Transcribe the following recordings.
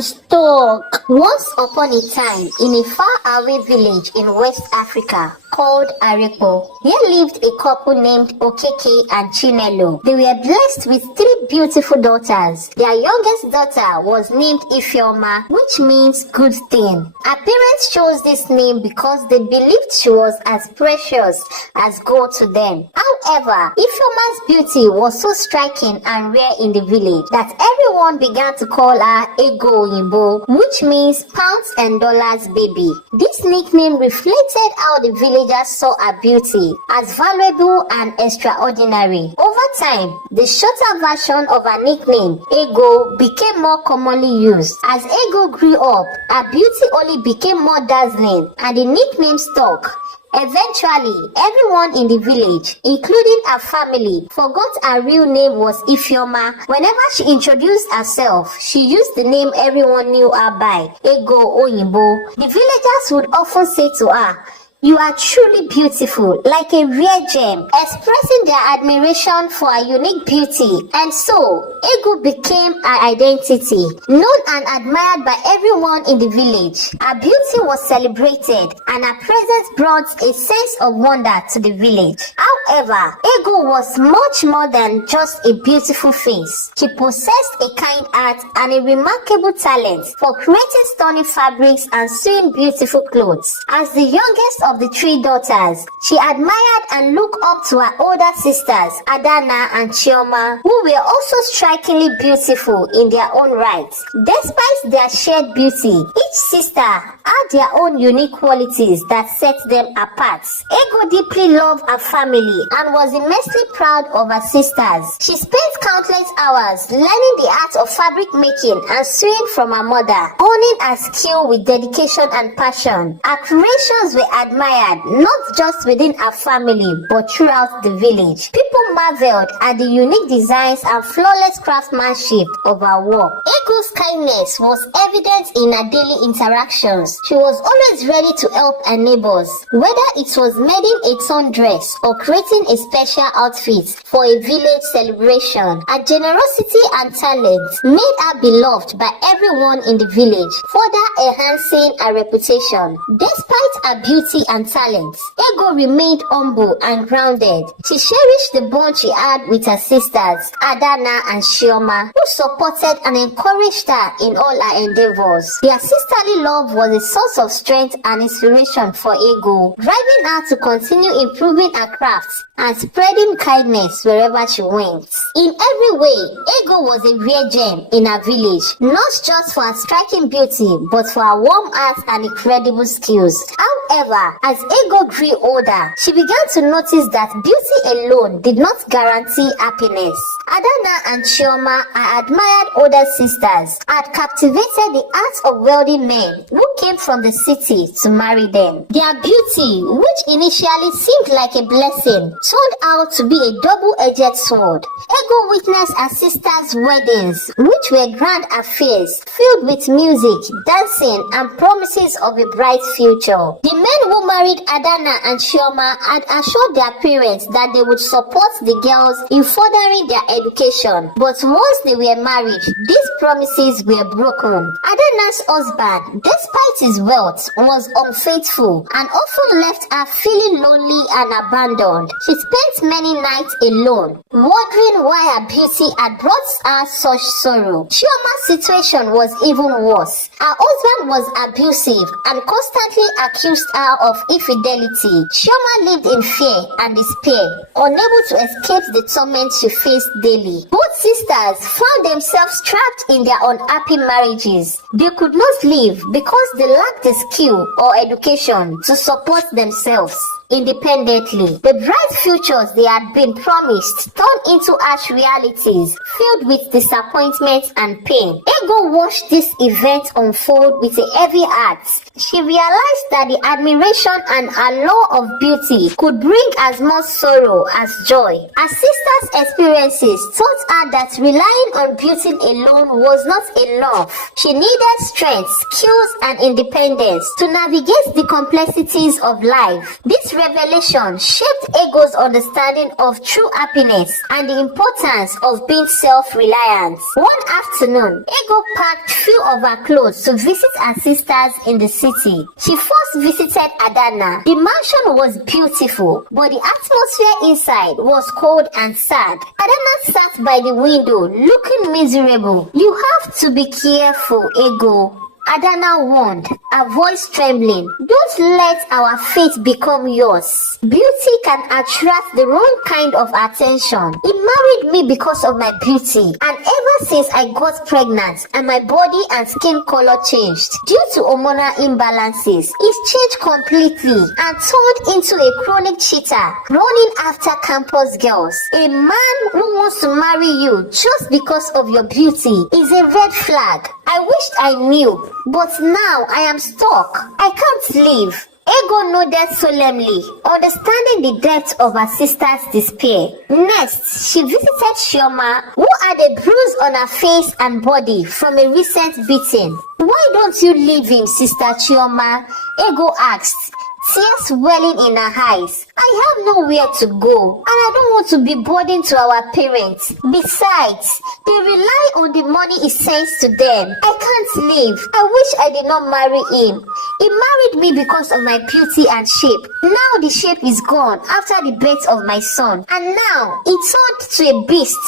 Stock. Once upon a time, in a far-away village in West Africa called Arepo, there lived a couple named Okeke and Chinelo. They were blessed with 3 beautiful daughters. Their youngest daughter was named Ifeoma, which means good thing. Her parents chose this name because they believed she was as precious as gold to them. However, Ifeoma's beauty was so striking and rare in the village that everyone began to call her Ego Oyinbo, which means pounds and dollars baby. This nickname reflected how the villagers saw her beauty as valuable and extraordinary. Over time, the shorter version of her nickname, Ego, became more commonly used. As Ego grew up, her beauty only became more dazzling and the nickname stuck. Eventually, everyone in the village, including her family, forgot her real name was Ifeoma. Whenever she introduced herself, she used the name everyone knew her by, Ego Oyinbo. The villagers would often say to her, "You are truly beautiful, like a rare gem," expressing their admiration for her unique beauty. And so, Ego became her identity, known and admired by everyone in the village. Her beauty was celebrated, and her presence brought a sense of wonder to the village. However, Ego was much more than just a beautiful face. She possessed a kind heart and a remarkable talent for creating stunning fabrics and sewing beautiful clothes. As the youngest of the 3 daughters, she admired and looked up to her older sisters, Adana and Chioma, who were also strikingly beautiful in their own right. Despite their shared beauty, each sister had their own unique qualities that set them apart. Ego deeply loved her family and was immensely proud of her sisters. She spent countless hours learning the art of fabric making and sewing from her mother, honing her skill with dedication and passion. Her creations were admired not just within her family but throughout the village. People marveled at the unique designs and flawless craftsmanship of her work. Ego's kindness was evident in her daily interactions. She was always ready to help her neighbors, whether it was mending a torn dress or creating a special outfit for a village celebration. Her generosity and talent made her beloved by everyone in the village, further enhancing her reputation. Despite her beauty and talent, Ego remained humble and grounded. She cherished the bond she had with her sisters, Adana and Chioma, who supported and encouraged her in all her endeavors. Their sisterly love was a source of strength and inspiration for Ego, driving her to continue improving her crafts and spreading kindness wherever she went. In every way, Ego was a rare gem in her village, not just for her striking beauty, but for her warm heart and incredible skills. However, as Ego grew older, she began to notice that beauty alone did not guarantee happiness. Adana and Chioma, her admired older sisters, had captivated the hearts of wealthy men who came from the city to marry them. Their beauty, which initially seemed like a blessing, turned out to be a double-edged sword. Ego witnessed her sisters' weddings, which were grand affairs filled with music, dancing, and promises of a bright future. The men who married Adana and Chioma had assured their parents that they would support the girls in furthering their education. But once they were married, these promises were broken. Adana's husband, despite his wealth, was unfaithful and often left her feeling lonely and abandoned. She spent many nights alone, wondering why her beauty had brought her such sorrow. Chioma's situation was even worse. Her husband was abusive and constantly accused her of infidelity. Chioma lived in fear and despair, unable to escape the torment she faced daily. Both sisters found themselves trapped in their unhappy marriages. They could not live because they lacked the skill or education to support themselves independently. The bright futures they had been promised turned into harsh realities filled with disappointment and pain. Ego watched this event unfold with a heavy heart. She realized that the admiration and allure of beauty could bring as much sorrow as joy. Her sister's experiences taught her that relying on beauty alone was not enough. She needed strength, skills, and independence to navigate the complexities of life. This revelation shaped Ego's understanding of true happiness and the importance of being self-reliant. One afternoon, Ego packed few of her clothes to visit her sisters in the city. She first visited Adana. The mansion was beautiful, but the atmosphere inside was cold and sad. Adana sat by the window, looking miserable. "You have to be careful, Ego," Adana warned, her voice trembling. "Don't let our fate become yours. Beauty can attract the wrong kind of attention. He married me because of my beauty, and ever since I got pregnant and my body and skin color changed due to hormonal imbalances, it's changed completely and turned into a chronic cheater, running after campus girls. A man who wants to marry you just because of your beauty is a red flag. I wished I knew, but now I am stuck. I can't leave." Ego nodded solemnly, understanding the depth of her sister's despair. Next, she visited Chioma, who had a bruise on her face and body from a recent beating. "Why don't you leave him, Sister Chioma?" Ego asked, tears welling in her eyes. "I have nowhere to go, and I don't want to be burden to our parents. Besides, they rely on the money he sends to them. I can't leave. I wish I did not marry him. He married me because of my beauty and shape. Now the shape is gone after the birth of my son, and now he turned to a beast,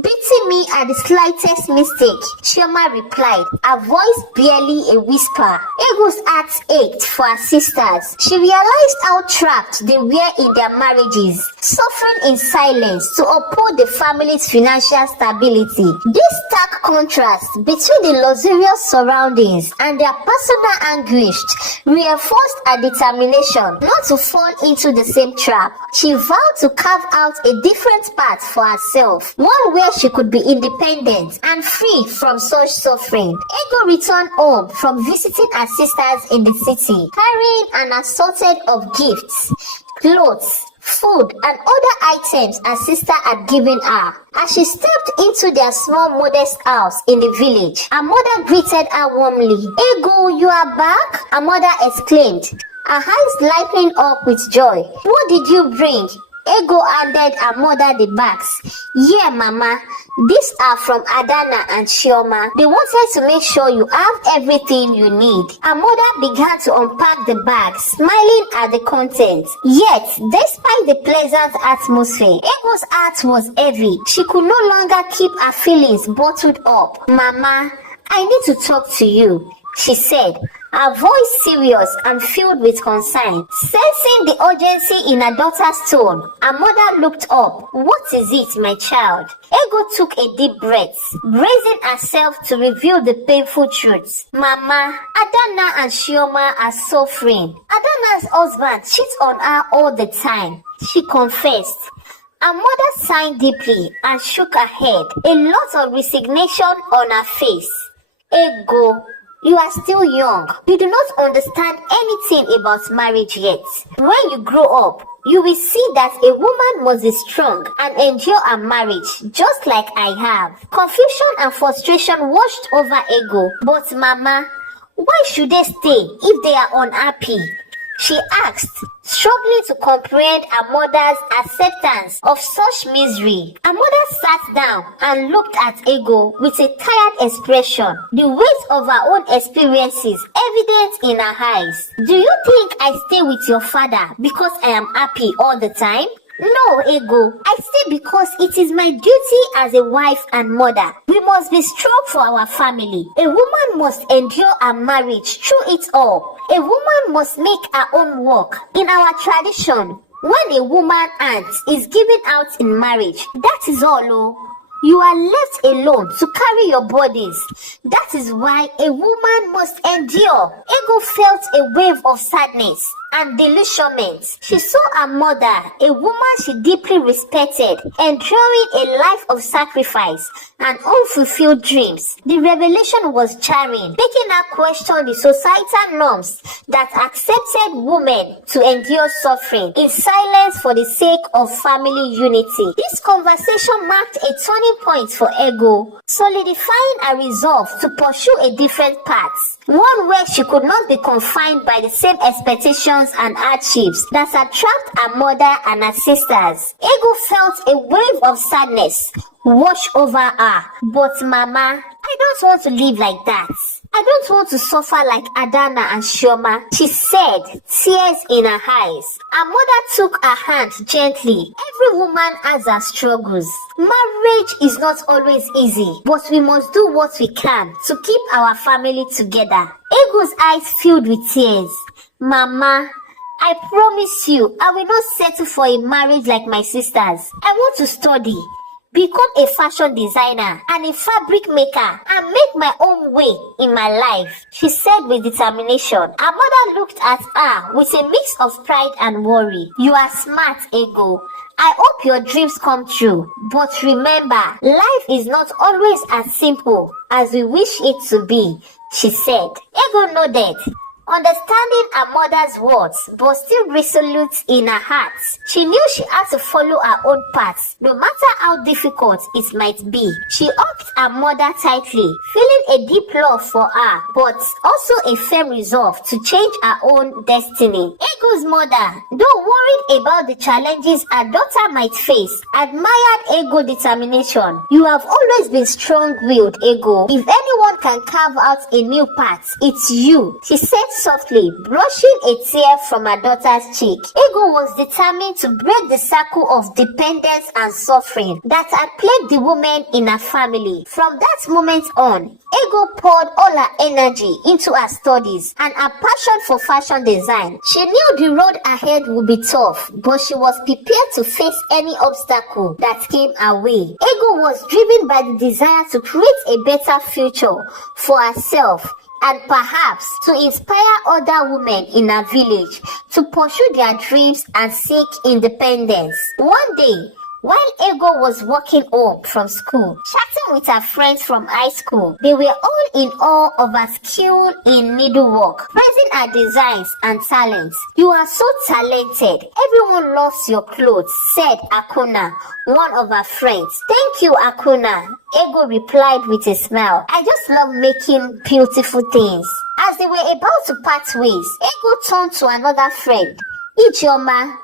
beating me at the slightest mistake," Chioma replied, her voice barely a whisper. Ego's heart ached for her sisters. She realized how trapped they were in their marriages, suffering in silence to uphold the family's financial stability. This stark contrast between the luxurious surroundings and their personal anguish reinforced her determination not to fall into the same trap. She vowed to carve out a different path for herself, one where she could be independent and free from such suffering. Ego returned home from visiting her sisters in the city, carrying an assortment of gifts, clothes, food, and other items her sister had given her. As she stepped into their small modest house in the village, her mother greeted her warmly. "Ego, you are back?" her mother exclaimed, her eyes lighting up with joy. "What did you bring?" Ego handed her mother the bags. "Yeah, Mama, these are from Adana and Chioma. They wanted to make sure you have everything you need." Her mother began to unpack the bags, smiling at the contents. Yet, despite the pleasant atmosphere, Ego's heart was heavy. She could no longer keep her feelings bottled up. "Mama, I need to talk to you," she said, her voice serious and filled with concern. Sensing the urgency in her daughter's tone, her mother looked up. "What is it, my child?" Ego took a deep breath, bracing herself to reveal the painful truth. "Mama, Adana and Chioma are suffering. Adana's husband cheats on her all the time," she confessed. Her mother sighed deeply and shook her head, a lot of resignation on her face. "Ego, you are still young. You do not understand anything about marriage yet. When you grow up, you will see that a woman must be strong and endure a marriage, just like I have." Confusion and frustration washed over Ego. "But Mama, why should they stay if they are unhappy?" she asked, struggling to comprehend her mother's acceptance of such misery. Her mother sat down and looked at Ego with a tired expression, the weight of her own experiences evident in her eyes. "Do you think I stay with your father because I am happy all the time? No, Ego, I stay because it is my duty as a wife and mother. We must be strong for our family. A woman must endure her marriage through it all. A woman must make her own work. In our tradition, when a woman aunt is given out in marriage, that is all, oh. You are left alone to carry your burdens. That is why a woman must endure." Ego felt a wave of sadness and delusionment. She saw her mother, a woman she deeply respected, enduring a life of sacrifice and unfulfilled dreams. The revelation was jarring, making her question the societal norms that accepted women to endure suffering in silence for the sake of family unity. This conversation marked a turning point for Ego, solidifying her resolve to pursue a different path, one where she could would not be confined by the same expectations and hardships that had trapped her mother and her sisters. Ego felt a wave of sadness wash over her. But Mama, I don't want to live like that. I don't want to suffer like Adana and Shioma, she said, tears in her eyes. Her mother took her hand gently. Every woman has her struggles. Marriage is not always easy, but we must do what we can to keep our family together. Ego's eyes filled with tears. Mama, I promise you, I will not settle for a marriage like my sisters. I want to study, become a fashion designer and a fabric maker and make my own way in my life, she said with determination. Her mother looked at her with a mix of pride and worry. You are smart, Ego. I hope your dreams come true. But remember, life is not always as simple as we wish it to be, she said. Ego nodded, understanding her mother's words, but still resolute in her heart. She knew she had to follow her own path, no matter how difficult it might be. She hugged her mother tightly, feeling a deep love for her, but also a firm resolve to change her own destiny. Ego's mother, though worried about the challenges her daughter might face, admired Ego's determination. You have always been strong-willed, Ego. If anyone can carve out a new path, it's you, she said softly, brushing a tear from her daughter's cheek. Ego was determined to break the circle of dependence and suffering that had plagued the women in her family. From that moment on, Ego poured all her energy into her studies and her passion for fashion design. She knew the road ahead would be tough, but she was prepared to face any obstacle that came her way. Ego was driven by the desire to create a better future for herself and perhaps to inspire other women in her village to pursue their dreams and seek independence. One day, while Ego was walking home from school, chatting with her friends from high school, they were all in awe of her skill in needlework, praising her designs and talents. You are so talented. Everyone loves your clothes, said Akuna, one of her friends. Thank you, Akuna, Ego replied with a smile. I just love making beautiful things. As they were about to part ways, Ego turned to another friend. Ijeoma,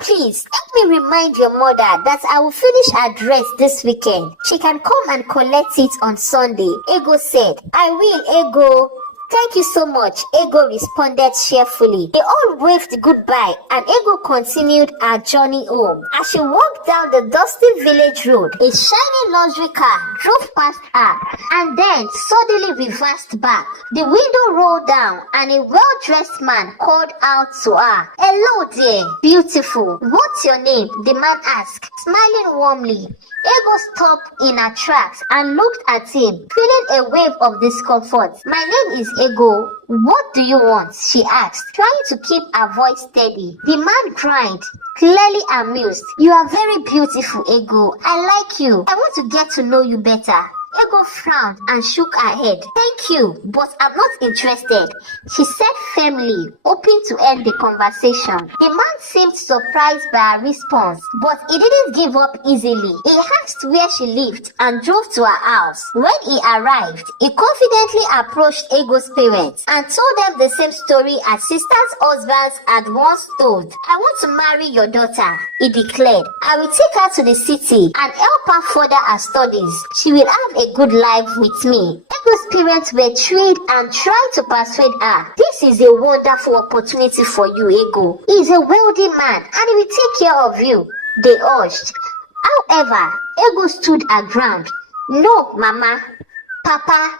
please, help me remind your mother that I will finish her dress this weekend. She can come and collect it on Sunday, Ego said. I will, Ego. Thank you so much, Ego responded cheerfully. They all waved goodbye and Ego continued her journey home. As she walked down the dusty village road, a shiny luxury car drove past her and then suddenly reversed back. The window rolled down and a well-dressed man called out to her. Hello dear, beautiful. What's your name? The man asked, smiling warmly. Ego stopped in her tracks and looked at him, feeling a wave of discomfort. My name is Ego. What do you want? She asked, trying to keep her voice steady. The man cried, clearly amused. You are very beautiful, Ego. I like you. I want to get to know you better. Ego frowned and shook her head. Thank you, but I'm not interested, she said firmly, hoping to end the conversation. The man seemed surprised by her response, but he didn't give up easily. He asked where she lived and drove to her house. When he arrived, he confidently approached Ego's parents and told them the same story as sisters' husbands had once told. I want to marry your daughter, he declared. I will take her to the city and help her further her studies. She will have a good life with me. Ego's parents were thrilled and tried to persuade her. This is a wonderful opportunity for you, Ego. He is a wealthy man and he will take care of you, they urged. However, Ego stood her ground. No, Mama, Papa,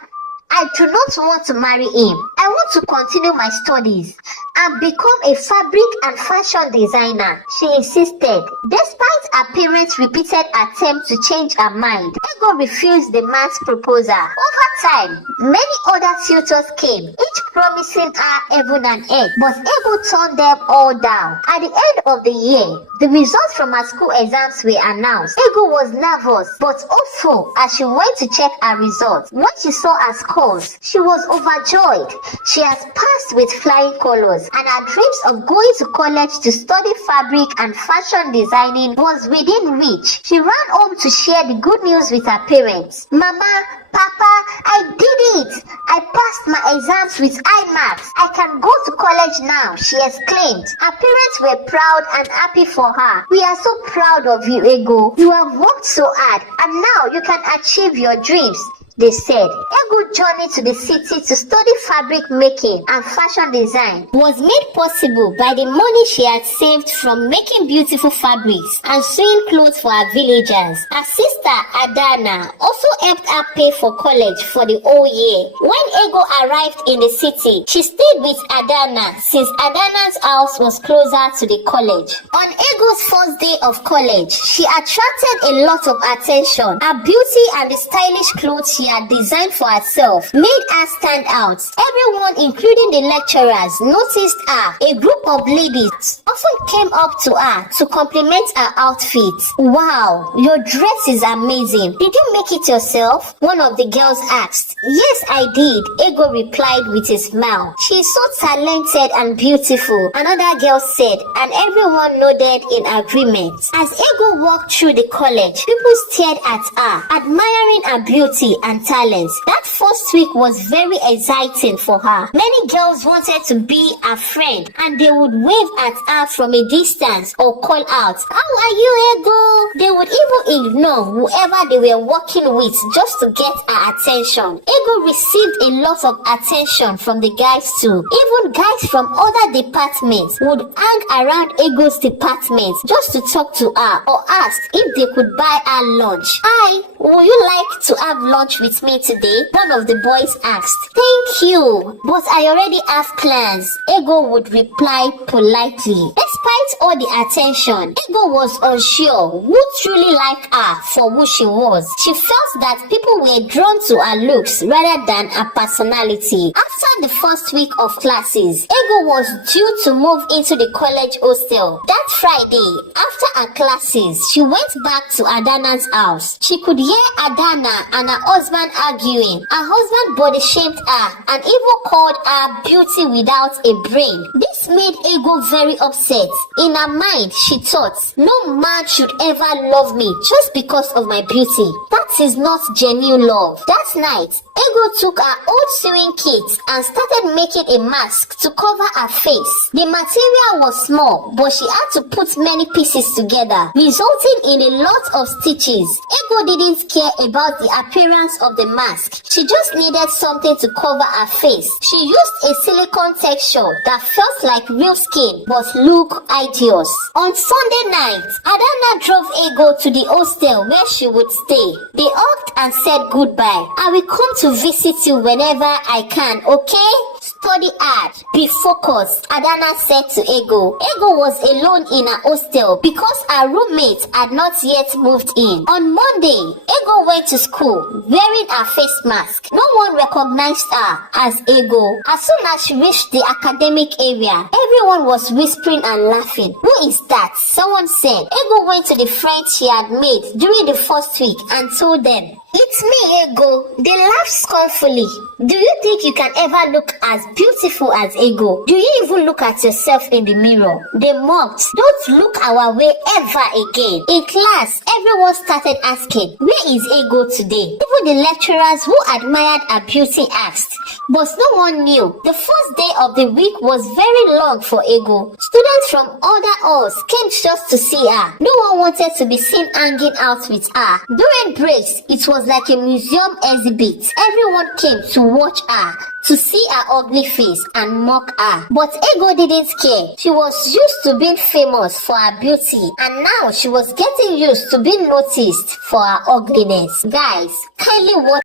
I do not want to marry him. I want to continue my studies and become a fabric and fashion designer, she insisted. Despite her parents' repeated attempts to change her mind, Ego refused the man's proposal. Over time, many other suitors came, each promising her heaven and earth, but Ego turned them all down. At the end of the year, the results from her school exams were announced. Ego was nervous but hopeful as she went to check her results. When she saw her scores, she was overjoyed. She has passed with flying colors. years, and her dreams of going to college to study fabric and fashion designing was within reach. She ran home to share the good news with her parents. Mama, Papa, I did it! I passed my exams with high marks. I can go to college now, she exclaimed. Her parents were proud and happy for her. We are so proud of you, Ego. You have worked so hard, and now you can achieve your dreams, they said. Ego's journey to the city to study fabric making and fashion design was made possible by the money she had saved from making beautiful fabrics and sewing clothes for her villagers. Her sister Adana also helped her pay for college for the whole year. When Ego arrived in the city, she stayed with Adana since Adana's house was closer to the college. On Ego's first day of college, she attracted a lot of attention. Her beauty and the stylish clothes she had designed for herself made her stand out. Everyone, including the lecturers, noticed her. A group of ladies often came up to her to compliment her outfit. Wow, your dress is amazing. Did you make it yourself? One of the girls asked. Yes, I did, Ego replied with a smile. She is so talented and beautiful, another girl said, and everyone nodded in agreement. As Ego walked through the college, people stared at her, admiring her beauty and talents. That first week was very exciting for her. Many girls wanted to be her friend, and they would wave at her from a distance or call out, "How are you, Ego?" They would even ignore whoever they were working with just to get her attention. Ego received a lot of attention from the guys too. Even guys from other departments would hang around Ego's department just to talk to her or ask if they could buy her lunch. "Hi, would you like to have lunch with me today?" one of the boys asked. "Thank you, but I already have plans," Ego would reply politely. Despite all the attention, Ego was unsure who truly liked her for who she was. She felt that people were drawn to her looks rather than her personality. After the first week of classes, Ego was due to move into the college hostel. That Friday, after her classes, she went back to Adana's house. She could hear Adana and her husband arguing. Her husband body shamed her and even called her beauty without a brain. This made Ego very upset. In her mind, she thought, no man should ever love me just because of my beauty. That is not genuine love. That night, Ego took her old sewing kit and started making a mask to cover her face. The material was small, but she had to put many pieces together, resulting in a lot of stitches. Ego didn't care about the appearance of the mask. She just needed something to cover her face. She used a silicone texture that felt like real skin but looked hideous. On Sunday night, Adana drove Ego to the hostel where she would stay. They hugged and said goodbye. "I will come to visit you whenever I can, okay? Study hard, be focused," Adana said to Ego. Ego was alone in her hostel because her roommate had not yet moved in. On Monday, Ego went to school wearing her face mask. No one recognized her as Ego. As soon as she reached the academic area, everyone was whispering and laughing. "Who is that?" someone said. Ego went to the friends she had made during the first week and told them, "It's me, Ego." They laughed scornfully. "Do you think you can ever look as beautiful as Ego? Do you even look at yourself in the mirror?" They mocked. "Don't look our way ever again." In class, everyone started asking, "Where is Ego today?" Even the lecturers who admired her beauty asked, but no one knew. The first day of the week was very long for Ego. Students from other halls came just to see her. No one wanted to be seen hanging out with her. During breaks, it was like a museum exhibit. Everyone came to watch her, to see her ugly face and mock her. But Ego didn't care. She was used to being famous for her beauty, and now she was getting used to being noticed for her ugliness. Guys, kindly watch